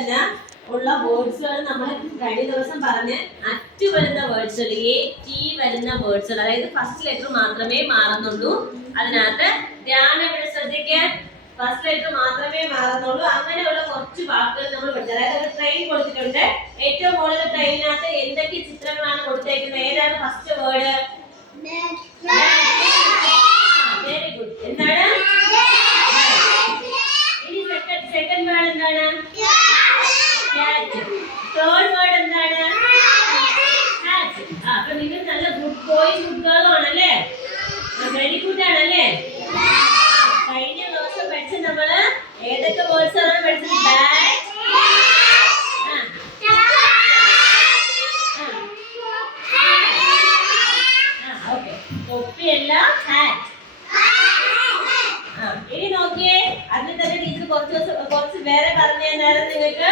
തന്നെ ഉള്ള വേർഡ്സുകൾ നമ്മൾ കഴിഞ്ഞ ദിവസം പറഞ്ഞ് അറ്റ് വരുന്ന വേർഡ്സുകൾ എ ടി വരുന്ന വേർഡ്സുകൾ അതായത് ഫസ്റ്റ് ലെറ്റർ മാത്രമേ മാറുന്നുള്ളൂ. അതിനകത്ത് ധ്യാനം ഇവിടെ ശ്രദ്ധിക്കാൻ ഫസ്റ്റ് ലെറ്റർ മാത്രമേ മാറുന്നുള്ളൂ. അങ്ങനെയുള്ള കുറച്ച് വാക്കുകൾ നമ്മൾ പഠിച്ചത്. അതായത് ട്രെയിൻ കൊടുത്തിട്ടുണ്ട്. ഏറ്റവും കൂടുതൽ ട്രെയിനകത്ത് എന്തൊക്കെ ചിത്രങ്ങളാണ് കൊടുത്തേക്കുന്നത്? ഏതാണ് ഫസ്റ്റ് വേർഡ്? Very good. എന്താണ്? ഇനി സെക്കൻഡ് വേർഡ് എന്താണ്? തേർഡ് വേർഡ് എന്താണ്? അപ്പൊ നിങ്ങൾ നല്ല ഗുഡ് ബോയ്സ് ഗുഡ് ഗേളും ആണല്ലേ? വെരി ഗുഡ് ആണല്ലേ? കഴിഞ്ഞ ദിവസം പഠിച്ച നമ്മള് ഏതൊക്കെ വേർഡ്സ് ആണ് പഠിച്ചത്? തൊപ്പിയല്ല ഹാറ്റ്. ഇനി നോക്കിയേ, അതിൽ തന്നെ ടീച്ചർ കുറച്ച് വേറെ പറഞ്ഞു തന്നാലും നിങ്ങൾക്ക്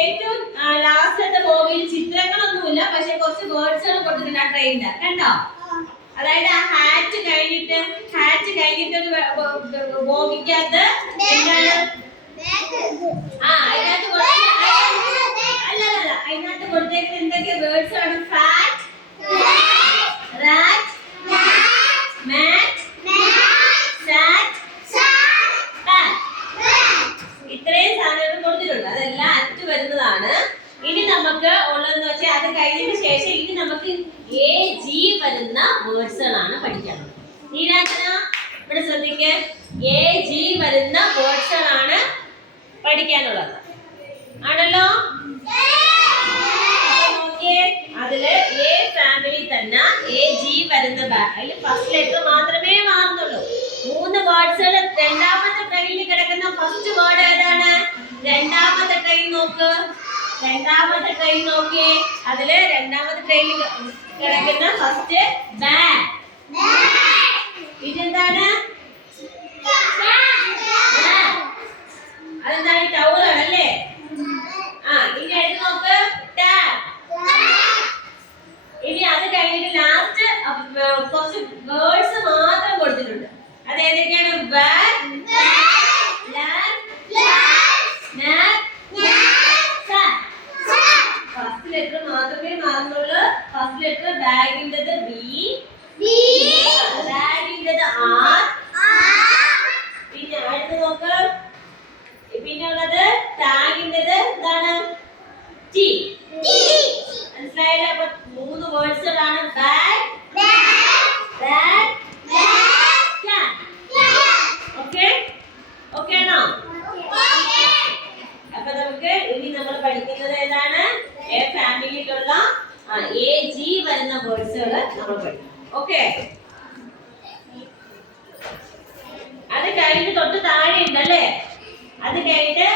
ഏറ്റവും ലാസ്റ്റത്തെ ബോഗിയിൽ ചിത്രങ്ങളൊന്നുമില്ല, പക്ഷെ കുറച്ച് വേർഡ്സുകൾ കൊടുത്തിട്ടുണ്ട് ആ ട്രെയിനിന്റെ. കണ്ടോ? അതായത് ആ ഹാറ്റ് കഴിഞ്ഞിട്ട് ബോഗിക്കകത്ത് എന്താണ്? അതിനകത്ത് കൊടുത്തേക്കുന്നത് എന്തൊക്കെ വേർഡ്സ് ആണ്? ഫാറ്റ്, റാറ്റ്, മാറ്റ്, സാറ്റ്, ഇത്രയും സാധനങ്ങൾ കൊടുത്തിട്ടുണ്ട്. അതെല്ലാം അറ്റ് വരുന്നതാണ്. ഇനി നമുക്ക് ഉള്ളതെന്ന് വെച്ചാൽ അത് കഴിഞ്ഞതിന് ശേഷം ഇനി നമുക്ക് എ ജി വരുന്ന വേർഡ്സുകളാണ് പഠിക്കാനുള്ളത്. നീരാജന ഇവിടെ ശ്രദ്ധിക്കുക, എ ജി വരുന്ന വേർഡ്സുകളാണ് പഠിക്കാനുള്ളത് ആണല്ലോ. നോക്കിയേ, അതില് എ ഫാമിലി തന്നെ എ ജി വരുന്ന അതിൽ ഫസ്റ്റ് ലെറ്റർ മാത്രമേ മാറുന്നുള്ളൂ. 3 വേർഡ്സുകൾ രണ്ടാമത്തെ ട്രെയിനിൽ കിടക്കുന്ന ഫസ്റ്റ് വേർഡ് ഏതാണ്? രണ്ടാമത്തെ ട്രെയിൻ നോക്ക്. രണ്ടാമത്തെ ട്രെയിൻ നോക്കിയേ, അതില് രണ്ടാമത്തെ ട്രെയിനിൽ കിടക്കുന്ന ഫസ്റ്റ് ബാഗ്. ഇതെന്താണ്? അതെന്താണ്? ടവൽ ആണല്ലേ? ഇനി എഴുതി നോക്ക്, ടാബ്. ഇനി അത് കഴിഞ്ഞിട്ട് ലാസ്റ്റ് കുറച്ച് വേർഡ്സ് മാത്രം കൊടുത്തിട്ടുണ്ട്. അത് ഏതൊക്കെയാണ്? ബാഗ്, ഫസ്റ്റ് ലെറ്റർ മാത്രമേ മാറുന്നുള്ളൂ. ഫസ്റ്റ് ലെറ്റർ ബാഗിൻ്റെത് ബി, ബാഗിൻ്റെത് ആർ. പിന്നെ അടുത്ത് നോക്ക്, പിന്നെ ഉള്ളത് ടാഗിൻ്റെത് എന്താണ്? ടി. മനസ്സിലായല്ലോ? അപ്പൊ 3 വേർഡ്സുകളാണ് ബാഗ്, ബാഗ്, ഓക്കെ ആണോ? അപ്പൊ നമുക്ക് ഇനി നമ്മൾ പഠിക്കുന്നത് ഏതാണ്? എ ഫാമിലിയിലുള്ള എ ജി വരുന്ന വേർഡ്സുകൾ നമ്മൾ പഠിക്കും. ഓക്കെ, അത് കഴിഞ്ഞ് തൊട്ട് താഴെ ഉണ്ടല്ലേ? അത് കഴിഞ്ഞിട്ട്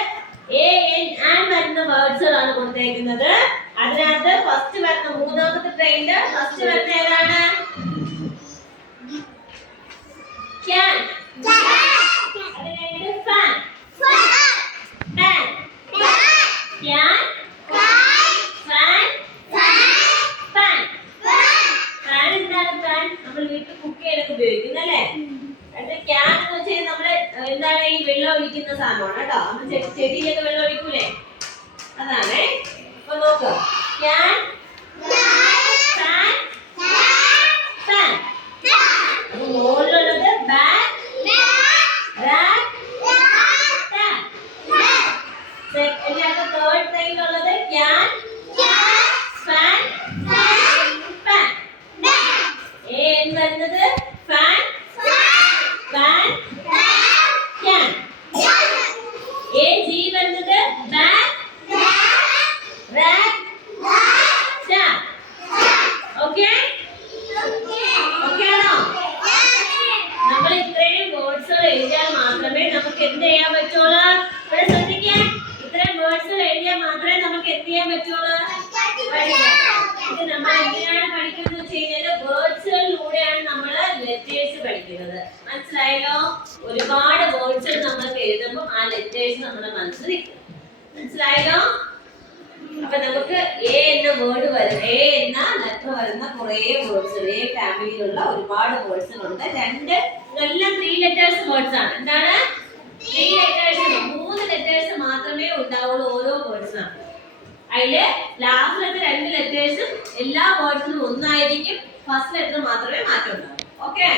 എ എൻ ആൻ വരുന്ന വേർഡ്സുകളാണ് കൊടുത്തേക്കുന്നത്. അതിനകത്ത് ഫസ്റ്റ് വരുന്ന മൂന്നാമത്തെ ട്രെയിനിന്റെ ഫസ്റ്റ് വരുന്ന ഏതാണ്? ക്യാൻ. അത് കഴിഞ്ഞിട്ട് fan, fan, can, fan, fan. Fan എന്താണ്? ഫാൻ നമ്മൾ വീട്ടിൽ കുക്ക് ചെയ്യാനൊക്കെ ഉപയോഗിക്കുന്നല്ലേ? അടുത്ത ക്യാൻ എന്ന് വെച്ചാൽ നമ്മള് എന്താണ്? ഈ വെള്ളം ഒഴിക്കുന്ന സാധനമാണ് കേട്ടോ. നമ്മൾ ചെടിയിലൊക്കെ വെള്ളം ഒഴിക്കൂലേ? അതാണ്. അപ്പൊ നോക്ക്, ക്യാൻ, ഫാൻ, ഫാൻ. അപ്പൊ മുകളിലുള്ളത് ബാഗ്, റാറ്റ്, ടാബ്. ഇതിനകത്ത് തേർഡ് ട്രെയിനിലുള്ളത് can, fan, fan. A N വരുന്നത് fan, fan, can. A G വരുന്നത് bag, rat, tab. Okay, okay ആണോ? നമ്മൾ ഇത്രയും വേർഡ്സുകൾ എഴുതിയാൽ മാത്രമേ നമുക്ക് എന്ത് ചെയ്യാൻ പറ്റുള്ളൂ? ഇവിടെ ശ്രദ്ധിക്കാൻ, ഇത്രയും വേർഡ്സുകൾ എഴുതിയാൽ മാത്രമേ നമുക്ക് എന്ത് ചെയ്യാൻ പറ്റുള്ളൂ? ഇത് നമ്മൾ എങ്ങനെയാണ് പഠിക്കുന്നത് വെച്ച് കഴിഞ്ഞാൽ വേർഡ്സുകളിലൂടെയാണ് നമ്മൾ ലെറ്റേഴ്സ് പഠിക്കുന്നത്. മനസ്സിലായല്ലോ? ഒരുപാട് വേർഡ്സുകൾ നമ്മൾ എഴുതുമ്പോൾ ആ ലെറ്റേഴ്സ് നമ്മുടെ മനസ്സിൽ നിൽക്കും. മനസ്സിലായല്ലോ? അപ്പൊ നമുക്ക് എ എന്ന വേർഡ് വരും, എ എന്ന ലെറ്റർ വരുന്ന കുറേ വേർഡ്സ് എ ഫാമിലിയിലുള്ള ഒരുപാട് വേർഡ്സുകളുണ്ട്. എല്ലാം 3 ലെറ്റേഴ്സ് വേർഡ്സ് ആണ്. എന്താണ്? 3 ലെറ്റേഴ്സ്, 3 ലെറ്റേഴ്സ് മാത്രമേ അതില് ലാസ്റ്റിലത്തെ 2 ലെറ്റേഴ്സും എല്ലാ വേർഡ്സിലും ഒന്നായിരിക്കും. ഫസ്റ്റ് ലെറ്റർ മാത്രമേ മാറ്റം ഉണ്ടാവൂ. ഓക്കെ.